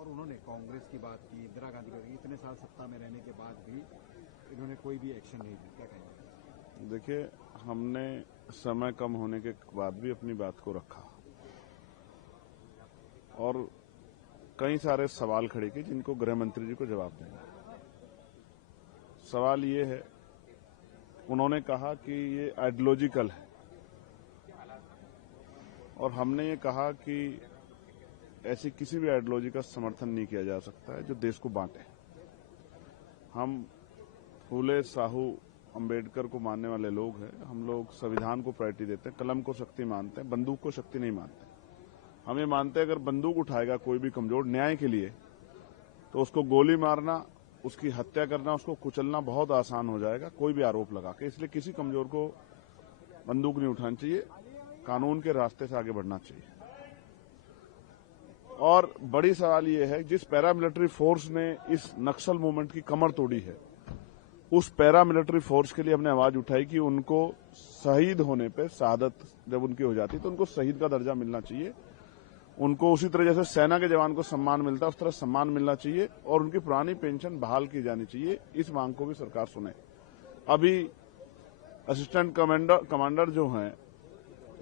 और उन्होंने कांग्रेस की बात की, इंदिरा गांधी की, इतने साल सत्ता में रहने के बाद भी इन्होंने कोई भी एक्शन नहीं लिया। क्या कहेंगे? देखिए, हमने समय कम होने के बाद भी अपनी बात को रखा और कई सारे सवाल खड़े किए जिनको गृह मंत्री जी को जवाब देना। सवाल ये है, उन्होंने कहा कि ये आइडियोलॉजिकल है और हमने ये कहा कि ऐसी किसी भी आइडियोलॉजी का समर्थन नहीं किया जा सकता है जो देश को बांटे। हम फूले साहू अंबेडकर को मानने वाले लोग हैं। हम लोग संविधान को प्रायोरिटी देते हैं, कलम को शक्ति मानते हैं, बंदूक को शक्ति नहीं मानते। हम ये मानते हैं अगर बंदूक उठाएगा कोई भी कमजोर न्याय के लिए तो उसको गोली मारना, उसकी हत्या करना, उसको कुचलना बहुत आसान हो जाएगा कोई भी आरोप लगा के। इसलिए किसी कमजोर को बंदूक नहीं उठानी चाहिए, कानून के रास्ते से आगे बढ़ना चाहिए। और बड़ी सवाल ये है, जिस पैरामिलिट्री फोर्स ने इस नक्सल मूवमेंट की कमर तोड़ी है, उस पैरामिलिट्री फोर्स के लिए हमने आवाज उठाई कि उनको शहीद होने पे, शहादत जब उनकी हो जाती तो उनको शहीद का दर्जा मिलना चाहिए। उनको उसी तरह जैसे सेना के जवान को सम्मान मिलता है उस तरह सम्मान मिलना चाहिए और उनकी पुरानी पेंशन बहाल की जानी चाहिए। इस मांग को भी सरकार सुने। अभी असिस्टेंट कमांडर जो हैं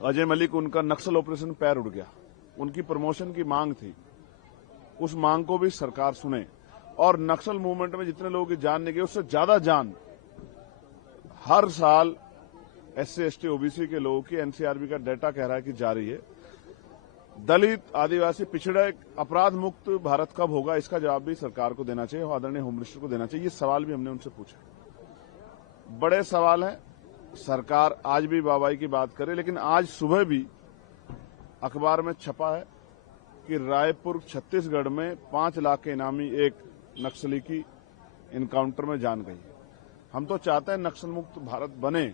अजय मलिक, उनका नक्सल ऑपरेशन पैर उड़ गया, उनकी प्रमोशन की मांग थी, उस मांग को भी सरकार सुने। और नक्सल मूवमेंट में जितने लोगों की जान नहीं गई उससे ज्यादा जान हर साल SC ST OBC के लोगों की NCRB का डाटा कह रहा है कि जा रही है। दलित, आदिवासी, पिछड़े, अपराध मुक्त भारत कब होगा, इसका जवाब भी सरकार को देना चाहिए और आदरणीय होम मिनिस्टर को देना चाहिए। ये सवाल भी हमने उनसे पूछा। बड़े सवाल हैं। सरकार आज भी वाहवाही की बात करे, लेकिन आज सुबह भी अखबार में छपा है कि रायपुर छत्तीसगढ़ में 5 लाख के इनामी एक नक्सली की इनकाउंटर में जान गई। हम तो चाहते हैं नक्सल मुक्त भारत बने,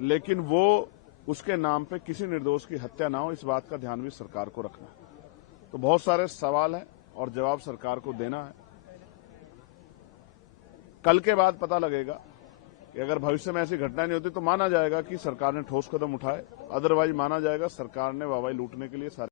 लेकिन वो उसके नाम पे किसी निर्दोष की हत्या ना हो, इस बात का ध्यान भी सरकार को रखना है। तो बहुत सारे सवाल हैं और जवाब सरकार को देना है। कल के बाद पता लगेगा कि अगर भविष्य में ऐसी घटना नहीं होती तो माना जाएगा कि सरकार ने ठोस कदम उठाए, अदरवाइज माना जाएगा सरकार ने वाहवाही लूटने के लिए सारे